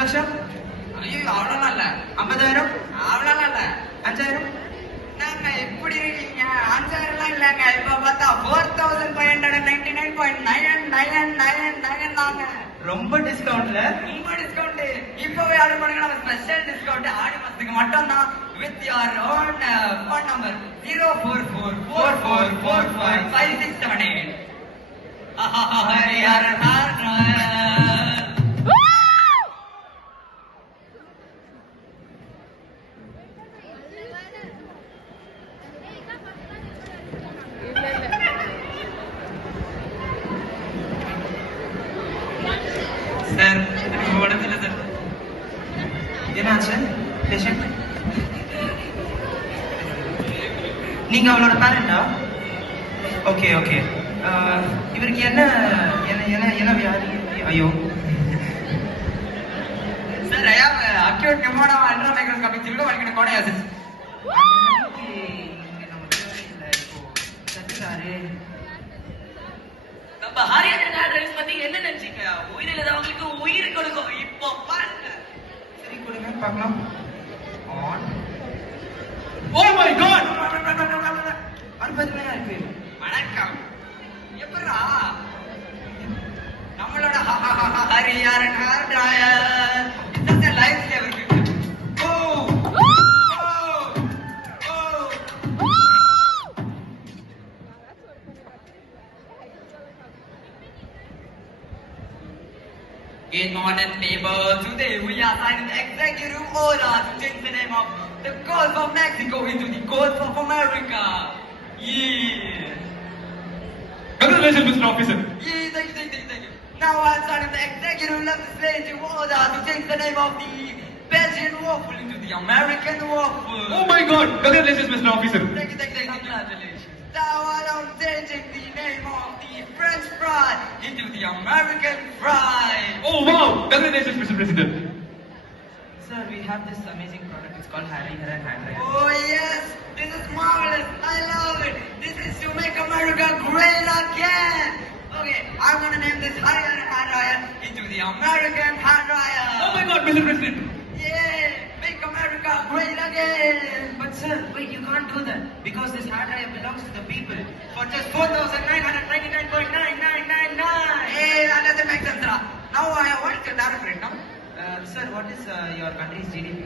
லட்சம்? ஐயோ அவ்வளோலாம் இல்லை. 50,000? அவ்வளோலாம் இல்லை. 5,000? என்னங்க இப்படி இருக்கீங்க? 5,000லாம் இல்லைங்க. இப்போ பார்த்தா 4,599.9999 தாங்க. ரொம்ப டிஸ்கவுண்ட்ல. ரொம்ப டிஸ்கவுண்ட். இப்பவே ஆர்டர் பண்ணுங்க. நம்ம ஸ்பெஷல் டிஸ்கவுண்ட் ஆடி மாசத்துக்கு மட்டும் தான். With your own phone number 0444445678. Sir உடம்புல சார் என்னாச்சு பேஷண்ட்? நீங்க அவளோட பேரண்டா? Okay okay. இவருக்கு என்ன என்ன என்ன என்ன வியாதி? ஐயோ ಸರ್ ಯಾವ ಅಕ್ಯೂಟ್ ನ್ಯೂಮೋನಿಯಾ ಅಲ್ಟ್ರಾ ಮೈಕ್ರೋಸ್ಕೋಪಿ ತಿಳ್ಕೊ ಒಳಗಡೆ ಕೋಣೆ ಅದು நம்ம ஹரியானா ட்ரைவ்ஸ் பத்தி என்ன நினைச்சீங்க? உயிரில் இருந்தவங்களுக்கு உயிர் கொடுக்கும். இப்போ பாருங்க. சரி கொடுங்க பார்க்கலாம். ஆன். Oh my God. அற்புதமா இருக்கு. வணக்கம். எப்பறா நம்மளோட ஹரியானா ட்ரைவ்ஸ் இந்த life level Good morning, people. Today we are signing executive order to change the name of the Gulf of Mexico into the Gulf of America. Yeah. Congratulations, Mr. Officer. Yeah, thank you. Now I'm signing the executive legislative order to change the name of the Belgian waffle into the American waffle. Oh my God! Congratulations, Mr. Officer. Thank you. Congratulations. Now I'm changing the name of the French fry into the American fry. Oh wow! Congratulations, Mr. President. Sir, we have this amazing product. It's called Hariharan Hand Dryer. Oh yes, this is marvelous. I love it. This is to make America great again. Okay, I'm gonna name this Hariharan Hand Dryer into the American Hand Dryer. Oh my God, Mr. President. Yeah, make America great again. But sir, wait, you can't do that because this hand dryer belongs to the people. For just 4,999.9999. Hey, that doesn't make sense, Ra. Now I want to elaborate now. Sir, what is your country's GDP?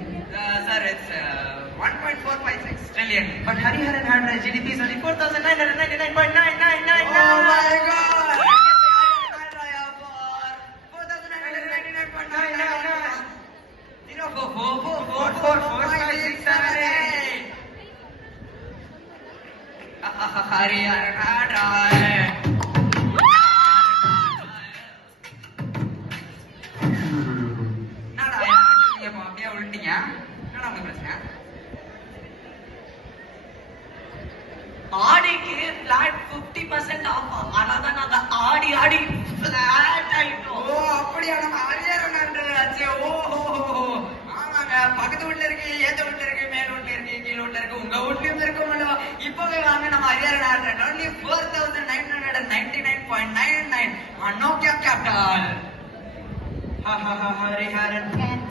Sir, it's 1.456 trillion. But Hariharan Hand Dryer GDP is only 4,999.9999. Oh my God! Get the Hariharan Dryer for 4,999.99. 044444567. Hariharan Dryer. என்னடா அப்படியே விட்டீங்க? என்னடா உங்களுக்கு பிரச்சனை? ஆடிக்கு plot 50% of. அதான் நாங்க ஆடி plot ஆயிட்டோம். ஓ அப்படியா? நம்ம ஹரியாரன் ஆச்சு. ஓஹோ ஆமாங்க. பக்கத்து வீட்டுல இருக்கு, ஏத்த வீட்டுல இருக்கு, மேல் வீட்டுல இருக்கு, கீழ் வீட்டுல இருக்கு, உங்க வீட்லயும் இருக்கும்ல. இப்பவே வாங்க நம்ம ஹரியாரன் ஆடுறோம். only 4,999.99 on Nokia Capital. Hariharan Hand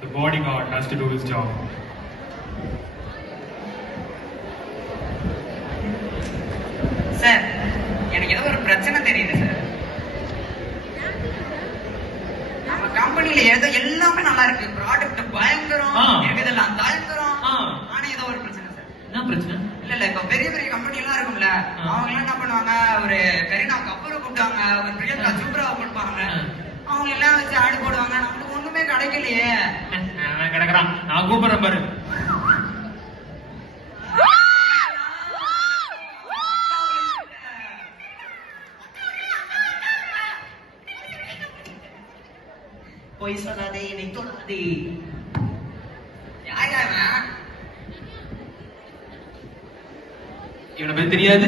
The bodyguard has to do his job. Sir, எனக்கு ஏதோ ஒரு பிரச்சனை தெரியுது சார். நம்ம கம்பெனில ஏதோ எல்லாமே நல்லா இருக்கு. ப்ராடக்ட் பயங்கரம், இருக்குதெல்லாம் பயங்கரம். ஆனா ஏதோ ஒரு பிரச்சனை சார். என்ன பிரச்சனை? இல்ல இப்ப பெரிய பெரிய கம்பெனி எல்லாம் இருக்கும்ல, அவங்க எல்லாம் என்ன பண்ணுவாங்க, ஒரு கரீனா கபூரை கூப்பிட்டாங்க, ஒரு பிரியங்கா சோப்ராவை கொடுப்பாங்க, அவங்க எல்லாம் வச்சு ஆடு போடுவாங்க. நமக்கு ஒண்ணுமே கிடைக்கலையே. கிடக்குறான், நான் கூப்பிடுறேன் பாரு. பொய் சொல்லாதே, என்னை தொடாதே. யாரா இவன்? இவனை பத்தி தெரியாது?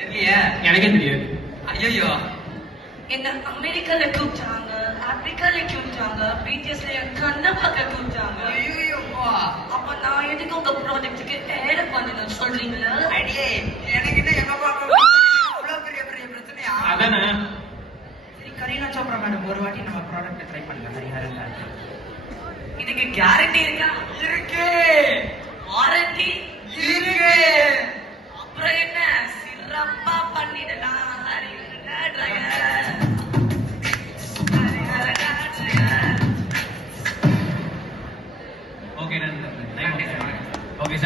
தெரியலையே. எனக்கே தெரியாது. ஐயோ என்ன அமெரிக்கால கூப்பிட்டாங்க. ஆப்பிரிக்கால கூப்பிட்டாங்க, பிடிஎஸ்ல என் கண்ணை பார்க்க கூப்பிட்டாங்க. ஐயோ அப்ப நான் எதுக்கு உங்க ப்ராஜெக்ட்டுக்கு ஏட பண்ணணும்னு சொல்றீங்களா? அடியே எனக்கு என்ன எங்க பாக்க அவ்வளவு பெரிய பெரிய பிரச்சனையா? அதானே. சரி கரீனா சோப்ரா மேடம் ஒரு வாட்டி நம்ம ப்ராடக்ட் ட்ரை பண்ணுங்க ஹரிஹரன் ஹேர் ட்ரை. இதுக்கு கேரண்டி இருக்கா?